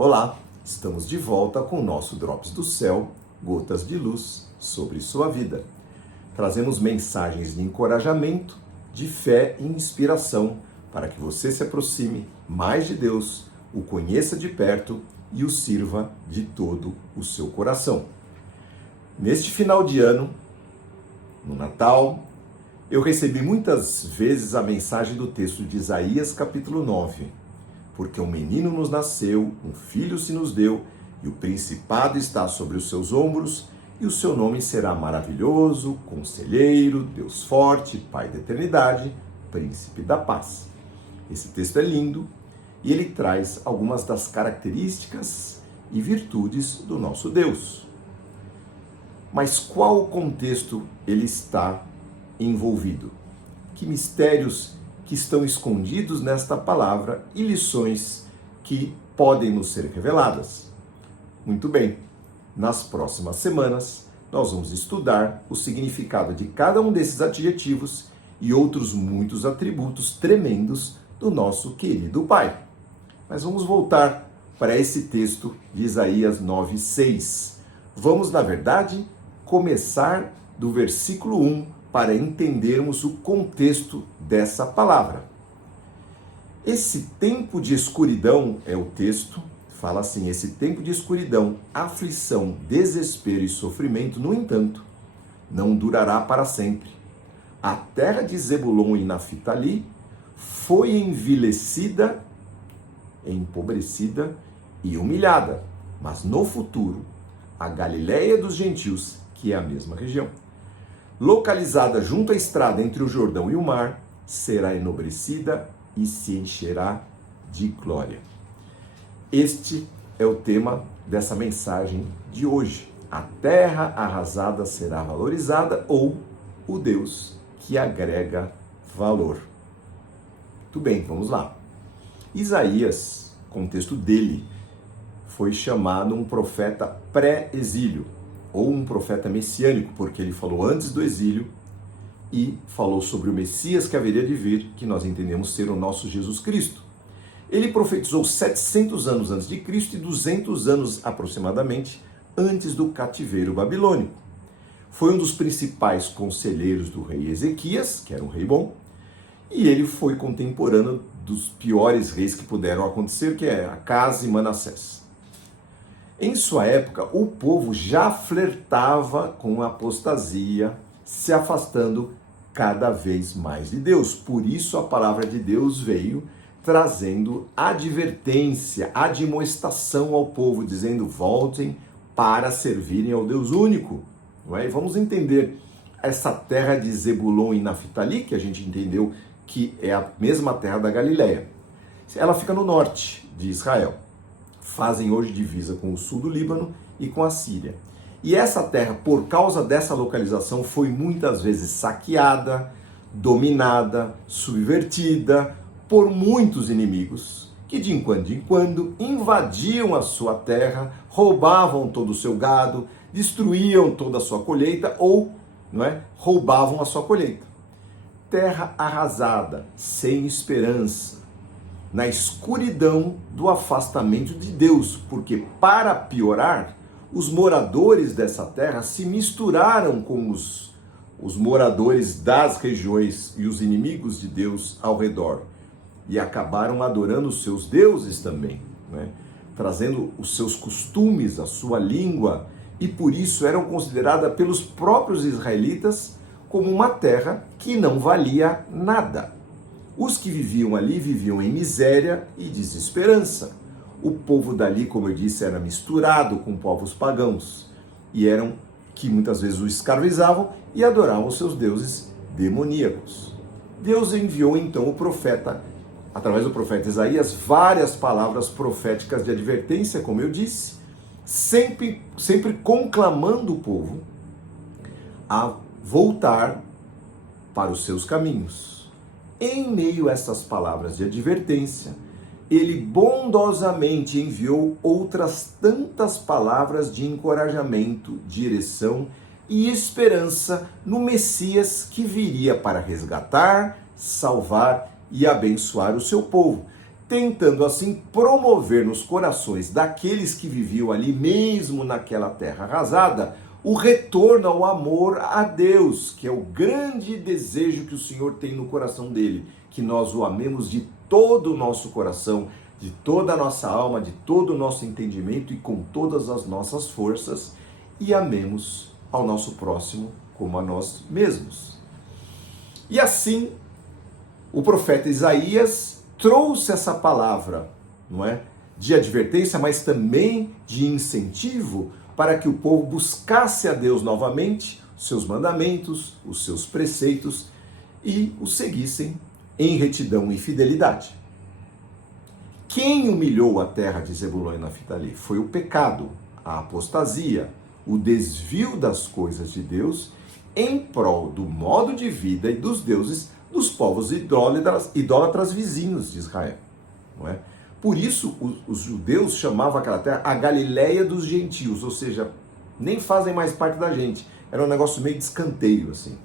Olá, estamos de volta com o nosso Drops do Céu, gotas de luz sobre sua vida. Trazemos mensagens de encorajamento, de fé e inspiração para que você se aproxime mais de Deus, o conheça de perto e o sirva de todo o seu coração. Neste final de ano, no Natal, eu recebi muitas vezes a mensagem do texto de Isaías capítulo 9. Porque um menino nos nasceu, um filho se nos deu, e o principado está sobre os seus ombros, e o seu nome será maravilhoso, conselheiro, Deus forte, Pai da eternidade, príncipe da paz. Esse texto é lindo e ele traz algumas das características e virtudes do nosso Deus. Mas qual o contexto ele está envolvido? Que mistérios que estão escondidos nesta palavra e lições que podem nos ser reveladas? Muito bem, nas próximas semanas nós vamos estudar o significado de cada um desses adjetivos e outros muitos atributos tremendos do nosso querido Pai. Mas vamos voltar para esse texto de Isaías 9:6. Vamos, na verdade, começar do versículo 1 para entendermos o contexto dessa palavra. Esse tempo de escuridão, é o texto, fala assim, esse tempo de escuridão, aflição, desespero e sofrimento, no entanto, não durará para sempre. A terra de Zebulon e Naftali foi envilecida, empobrecida e humilhada, mas no futuro, a Galileia dos gentios, que é a mesma região, localizada junto à estrada entre o Jordão e o mar, será enobrecida e se encherá de glória. Este é o tema dessa mensagem de hoje. A terra arrasada será valorizada, ou o Deus que agrega valor. Muito bem, vamos lá. Isaías, contexto dele, foi chamado um profeta pré-exílio, ou um profeta messiânico, porque ele falou antes do exílio e falou sobre o Messias que haveria de vir, que nós entendemos ser o nosso Jesus Cristo. Ele profetizou 700 anos antes de Cristo e 200 anos aproximadamente antes do cativeiro babilônico. Foi um dos principais conselheiros do rei Ezequias, que era um rei bom, e ele foi contemporâneo dos piores reis que puderam acontecer, que é Acaz e Manassés. Em sua época, o povo já flertava com a apostasia, se afastando cada vez mais de Deus. Por isso a palavra de Deus veio trazendo advertência, admoestação ao povo, dizendo: voltem para servirem ao Deus único. Não é? E vamos entender essa terra de Zebulon e Naftali, que a gente entendeu que é a mesma terra da Galileia. Ela fica no norte de Israel. Fazem hoje divisa com o sul do Líbano e com a Síria. E essa terra, por causa dessa localização, foi muitas vezes saqueada, dominada, subvertida por muitos inimigos, que de quando em quando invadiam a sua terra, roubavam todo o seu gado, destruíam toda a sua colheita ou, roubavam a sua colheita. Terra arrasada, sem esperança, na escuridão do afastamento de Deus, porque, para piorar, os moradores dessa terra se misturaram com os moradores das regiões e os inimigos de Deus ao redor, e acabaram adorando os seus deuses também, trazendo os seus costumes, a sua língua, e por isso eram consideradas pelos próprios israelitas como uma terra que não valia nada. Os que viviam ali viviam em miséria e desesperança. O povo dali, como eu disse, era misturado com povos pagãos e eram que muitas vezes o escravizavam e adoravam os seus deuses demoníacos. Deus enviou então o profeta, através do profeta Isaías, várias palavras proféticas de advertência, como eu disse, sempre conclamando o povo a voltar para os seus caminhos. Em meio a essas palavras de advertência, ele bondosamente enviou outras tantas palavras de encorajamento, direção e esperança no Messias que viria para resgatar, salvar e abençoar o seu povo. tentando assim promover nos corações daqueles que viviam ali, mesmo naquela terra arrasada, o retorno ao amor a Deus, que é o grande desejo que o Senhor tem no coração dele, que nós o amemos de todo o nosso coração, de toda a nossa alma, de todo o nosso entendimento e com todas as nossas forças, e amemos ao nosso próximo como a nós mesmos. E assim, o profeta Isaías trouxe essa palavra, não é? De advertência, mas também de incentivo para que o povo buscasse a Deus novamente, os seus mandamentos, os seus preceitos, e os seguissem em retidão e fidelidade. Quem humilhou a terra de Zebulon e Naftali? Foi o pecado, a apostasia, o desvio das coisas de Deus em prol do modo de vida e dos deuses dos povos idólatras vizinhos de Israel. Não é? Por isso, os judeus chamavam aquela terra a Galileia dos gentios, ou seja, nem fazem mais parte da gente. Era um negócio meio de escanteio, assim.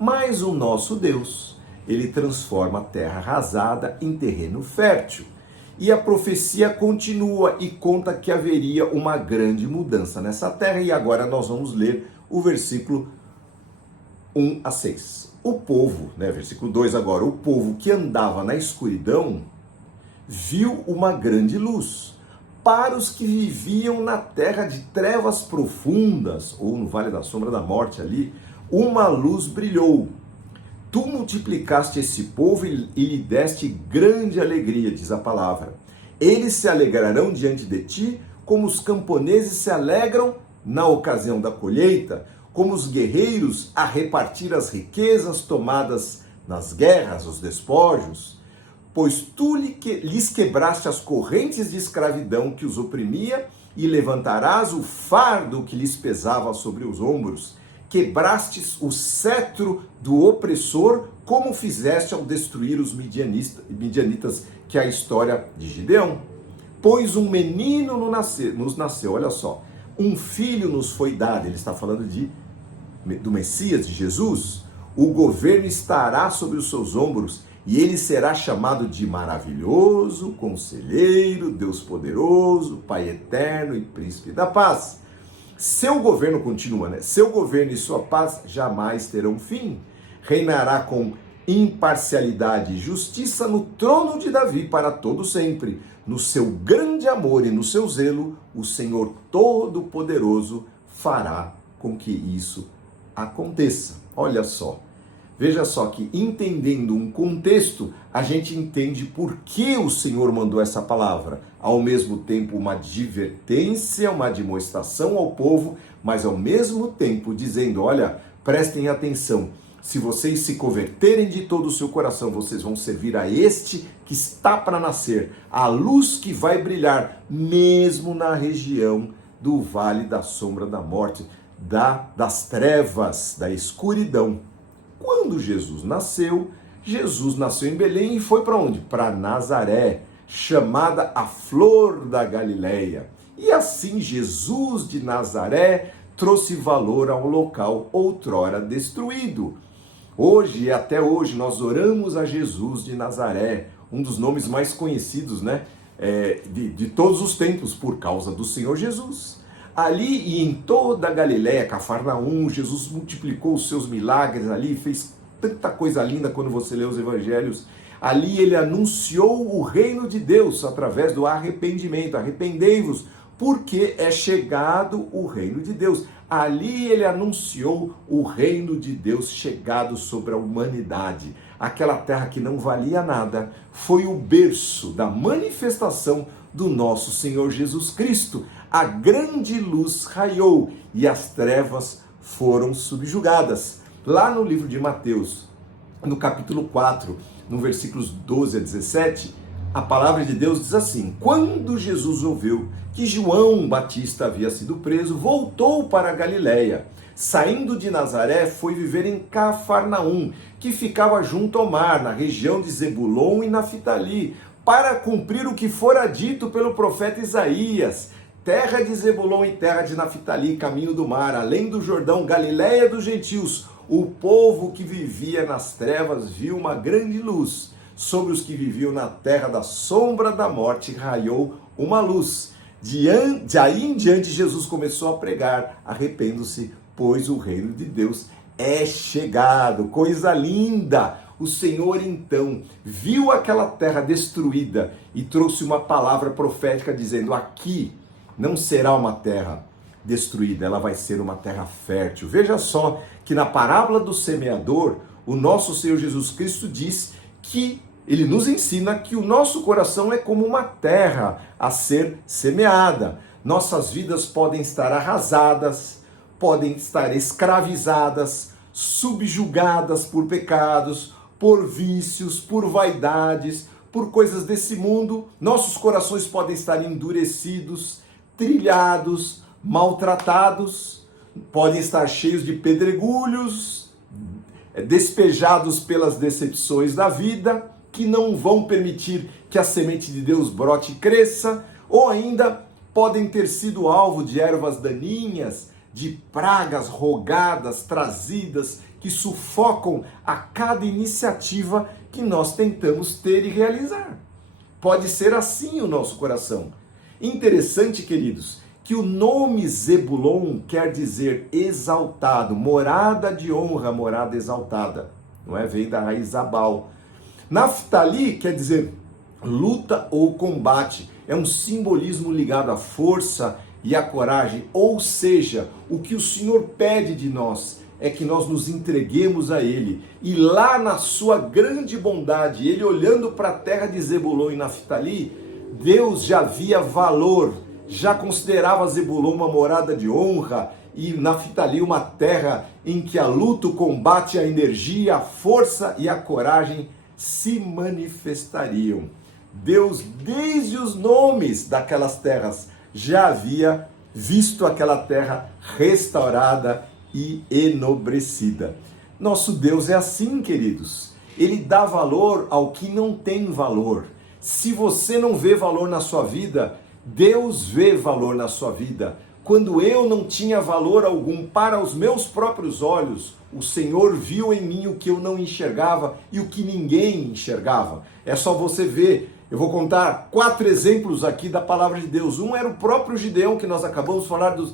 Mas o nosso Deus, ele transforma a terra arrasada em terreno fértil. E a profecia continua e conta que haveria uma grande mudança nessa terra. E agora nós vamos ler o versículo 1 a 6. O povo, versículo 2 agora, o povo que andava na escuridão viu uma grande luz. Para os que viviam na terra de trevas profundas, ou no vale da sombra da morte ali, uma luz brilhou. Tu multiplicaste esse povo e lhe deste grande alegria, diz a palavra. Eles se alegrarão diante de ti, como os camponeses se alegram na ocasião da colheita, como os guerreiros a repartir as riquezas tomadas nas guerras, os despojos. Pois tu lhes quebraste as correntes de escravidão que os oprimia e levantarás o fardo que lhes pesava sobre os ombros. Quebrastes o cetro do opressor, como fizeste ao destruir os midianitas, que é a história de Gideão. Pois um menino nos nasceu, olha só, um filho nos foi dado, ele está falando do Messias, de Jesus. O governo estará sobre os seus ombros e ele será chamado de maravilhoso, conselheiro, Deus poderoso, Pai eterno e príncipe da paz. Seu governo continua, Seu governo e sua paz jamais terão fim. Reinará com imparcialidade e justiça no trono de Davi para todo sempre. No seu grande amor e no seu zelo, o Senhor Todo-Poderoso fará com que isso aconteça. Olha só. Veja só que, entendendo um contexto, a gente entende por que o Senhor mandou essa palavra. Ao mesmo tempo, uma advertência, uma admoestação ao povo, mas ao mesmo tempo dizendo, olha, prestem atenção, se vocês se converterem de todo o seu coração, vocês vão servir a este que está para nascer, a luz que vai brilhar, mesmo na região do vale da sombra da morte, das trevas, da escuridão. Quando Jesus nasceu em Belém e foi para onde? Para Nazaré, chamada a flor da Galileia. E assim Jesus de Nazaré trouxe valor ao local outrora destruído. Hoje e até hoje nós oramos a Jesus de Nazaré, um dos nomes mais conhecidos, de todos os tempos, por causa do Senhor Jesus. Ali e em toda a Galiléia, Cafarnaum, Jesus multiplicou os seus milagres ali, fez tanta coisa linda quando você lê os evangelhos. Ali ele anunciou o reino de Deus através do arrependimento. Arrependei-vos, porque é chegado o reino de Deus. Ali ele anunciou o reino de Deus chegado sobre a humanidade. Aquela terra que não valia nada foi o berço da manifestação do nosso Senhor Jesus Cristo. A grande luz raiou e as trevas foram subjugadas. Lá no livro de Mateus, no capítulo 4, no versículos 12 a 17, a palavra de Deus diz assim: quando Jesus ouviu que João Batista havia sido preso, voltou para a Galiléia. Saindo de Nazaré, foi viver em Cafarnaum, que ficava junto ao mar, na região de Zebulon e Naftali, para cumprir o que fora dito pelo profeta Isaías: terra de Zebulon e terra de Naftali, caminho do mar, além do Jordão, Galiléia dos gentios. O povo que vivia nas trevas viu uma grande luz. sobre os que viviam na terra da sombra da morte raiou uma luz. De aí em diante, Jesus começou a pregar: arrependam-se, pois o reino de Deus é chegado. Coisa linda! O Senhor então viu aquela terra destruída e trouxe uma palavra profética dizendo: aqui não será uma terra destruída, ela vai ser uma terra fértil. Veja só que na parábola do semeador, o nosso Senhor Jesus Cristo diz que ele nos ensina que o nosso coração é como uma terra a ser semeada. Nossas vidas podem estar arrasadas, podem estar escravizadas, subjugadas por pecados, por vícios, por vaidades, por coisas desse mundo. Nossos corações podem estar endurecidos, trilhados, maltratados, podem estar cheios de pedregulhos, despejados pelas decepções da vida, que não vão permitir que a semente de Deus brote e cresça, ou ainda podem ter sido alvo de ervas daninhas, de pragas rogadas, trazidas, que sufocam a cada iniciativa que nós tentamos ter e realizar. Pode ser assim o nosso coração. Interessante, queridos, que o nome Zebulon quer dizer exaltado, morada de honra, morada exaltada. Não é? Vem da raiz Zabal. Naftali quer dizer luta ou combate. É um simbolismo ligado à força e à coragem. Ou seja, o que o Senhor pede de nós é que nós nos entreguemos a Ele. E lá na sua grande bondade, Ele olhando para a terra de Zebulon e Naftali, Deus já via valor, já considerava Zebulon uma morada de honra e Naftali uma terra em que a luta, o combate, a energia, a força e a coragem se manifestariam. Deus, desde os nomes daquelas terras, já havia visto aquela terra restaurada e enobrecida. Nosso Deus é assim, queridos. Ele dá valor ao que não tem valor. Se você não vê valor na sua vida, Deus vê valor na sua vida. Quando eu não tinha valor algum para os meus próprios olhos, o Senhor viu em mim o que eu não enxergava e o que ninguém enxergava. É só você ver. Eu vou contar 4 exemplos aqui da palavra de Deus. Um era o próprio Gideão, que nós acabamos de falar dos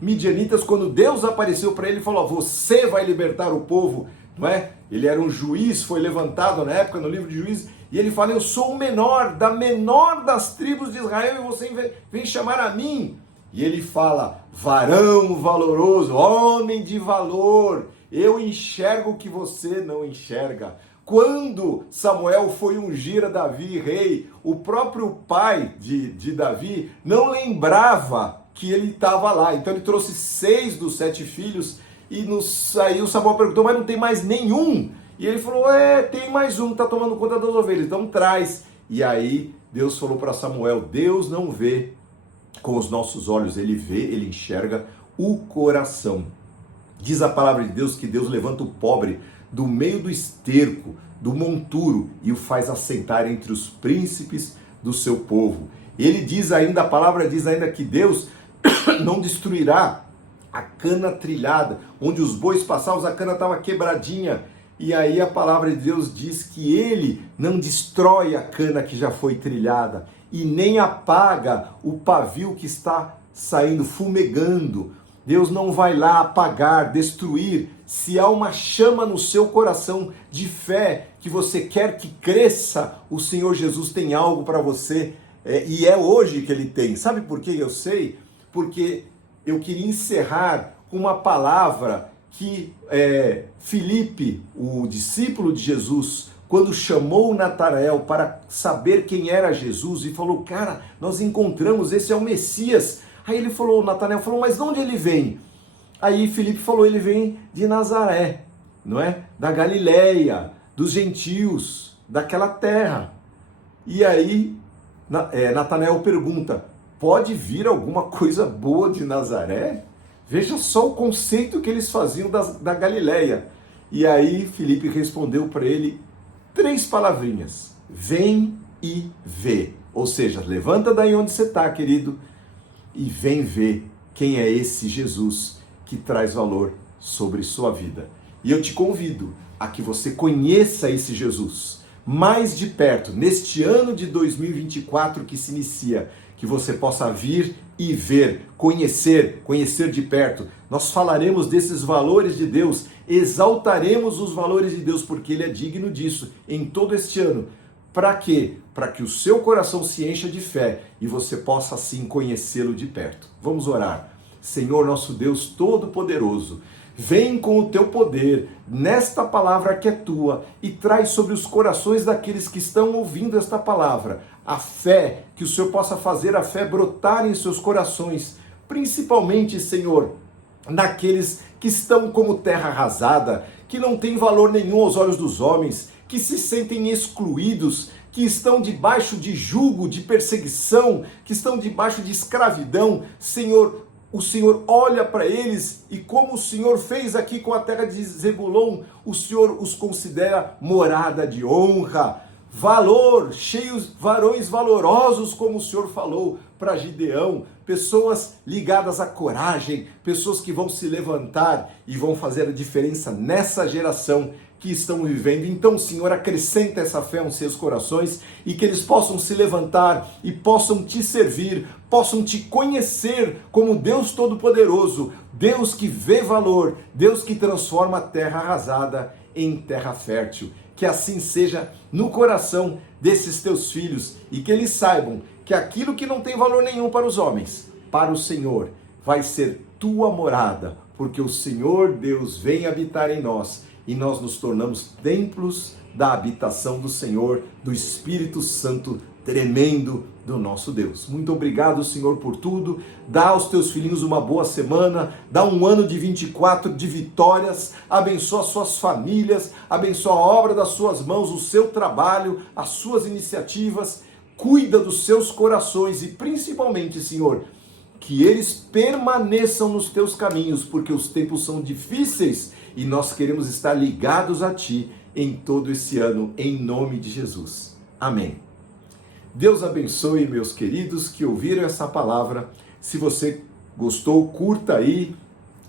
midianitas, quando Deus apareceu para ele e falou: você vai libertar o povo, não é? Ele era um juiz, foi levantado na época no livro de Juízes, e ele fala: eu sou o menor, da menor das tribos de Israel, e você vem chamar a mim. E ele fala: varão valoroso, homem de valor, eu enxergo o que você não enxerga. Quando Samuel foi ungir a Davi rei, o próprio pai de Davi não lembrava que ele estava lá. Então ele trouxe 6 dos 7 filhos e aí o Samuel perguntou: mas não tem mais nenhum? E ele falou: tem mais um, está tomando conta das ovelhas, então traz. E aí Deus falou para Samuel: Deus não vê com os nossos olhos, ele vê, ele enxerga o coração. Diz a palavra de Deus que Deus levanta o pobre do meio do esterco, do monturo, e o faz assentar entre os príncipes do seu povo. Ele diz ainda, a palavra diz ainda que Deus não destruirá a cana trilhada, onde os bois passavam, a cana estava quebradinha, e aí a palavra de Deus diz que ele não destrói a cana que já foi trilhada, e nem apaga o pavio que está saindo, fumegando. Deus não vai lá apagar, destruir. Se há uma chama no seu coração de fé, que você quer que cresça, o Senhor Jesus tem algo para você, e é hoje que Ele tem. Sabe por que eu sei? Porque eu queria encerrar com uma palavra que Filipe, o discípulo de Jesus, quando chamou Natanael para saber quem era Jesus, e falou: cara, nós encontramos, esse é o Messias. Aí ele falou, Natanael falou: mas de onde ele vem? Aí Filipe falou: ele vem de Nazaré, não é? Da Galileia, dos gentios, daquela terra. E aí Natanael pergunta: pode vir alguma coisa boa de Nazaré? Veja só o conceito que eles faziam da Galileia. E aí Filipe respondeu para ele 3 palavrinhas: vem e vê. Ou seja, levanta daí onde você está, querido, e vem ver quem é esse Jesus que traz valor sobre sua vida. E eu te convido a que você conheça esse Jesus. mais de perto, neste ano de 2024 que se inicia, que você possa vir e ver, conhecer de perto. Nós falaremos desses valores de Deus, exaltaremos os valores de Deus, porque Ele é digno disso em todo este ano. Para quê? Para que o seu coração se encha de fé e você possa assim conhecê-lo de perto. Vamos orar. Senhor nosso Deus Todo-Poderoso, vem com o teu poder nesta palavra que é tua e traz sobre os corações daqueles que estão ouvindo esta palavra a fé, que o Senhor possa fazer a fé brotar em seus corações, principalmente, Senhor, naqueles que estão como terra arrasada, que não tem valor nenhum aos olhos dos homens, que se sentem excluídos, que estão debaixo de jugo, de perseguição, que estão debaixo de escravidão. Senhor, o Senhor olha para eles e como o Senhor fez aqui com a terra de Zebulon, o Senhor os considera morada de honra, valor, cheios, varões valorosos, como o Senhor falou para Gideão, pessoas ligadas à coragem, pessoas que vão se levantar e vão fazer a diferença nessa geração que estão vivendo. Então, Senhor, acrescenta essa fé aos seus corações e que eles possam se levantar e possam te servir, possam te conhecer como Deus Todo-Poderoso, Deus que vê valor, Deus que transforma a terra arrasada em terra fértil. Que assim seja no coração desses teus filhos e que eles saibam que aquilo que não tem valor nenhum para os homens, para o Senhor, vai ser tua morada, porque o Senhor Deus vem habitar em nós e nós nos tornamos templos da habitação do Senhor, do Espírito Santo tremendo do nosso Deus. Muito obrigado, Senhor, por tudo. Dá aos teus filhinhos uma boa semana, dá um ano de 24 de vitórias, abençoa suas famílias, abençoa a obra das suas mãos, o seu trabalho, as suas iniciativas, cuida dos seus corações e principalmente, Senhor, que eles permaneçam nos teus caminhos, porque os tempos são difíceis e nós queremos estar ligados a Ti em todo esse ano, em nome de Jesus. Amém. Deus abençoe, meus queridos, que ouviram essa palavra. Se você gostou, curta aí,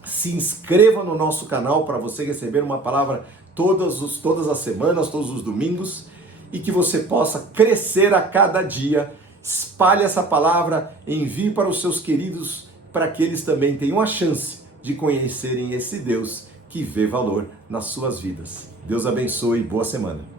se inscreva no nosso canal para você receber uma palavra todas as semanas, todos os domingos, e que você possa crescer a cada dia. Espalhe essa palavra, envie para os seus queridos, para que eles também tenham a chance de conhecerem esse Deus que vê valor nas suas vidas. Deus abençoe, boa semana.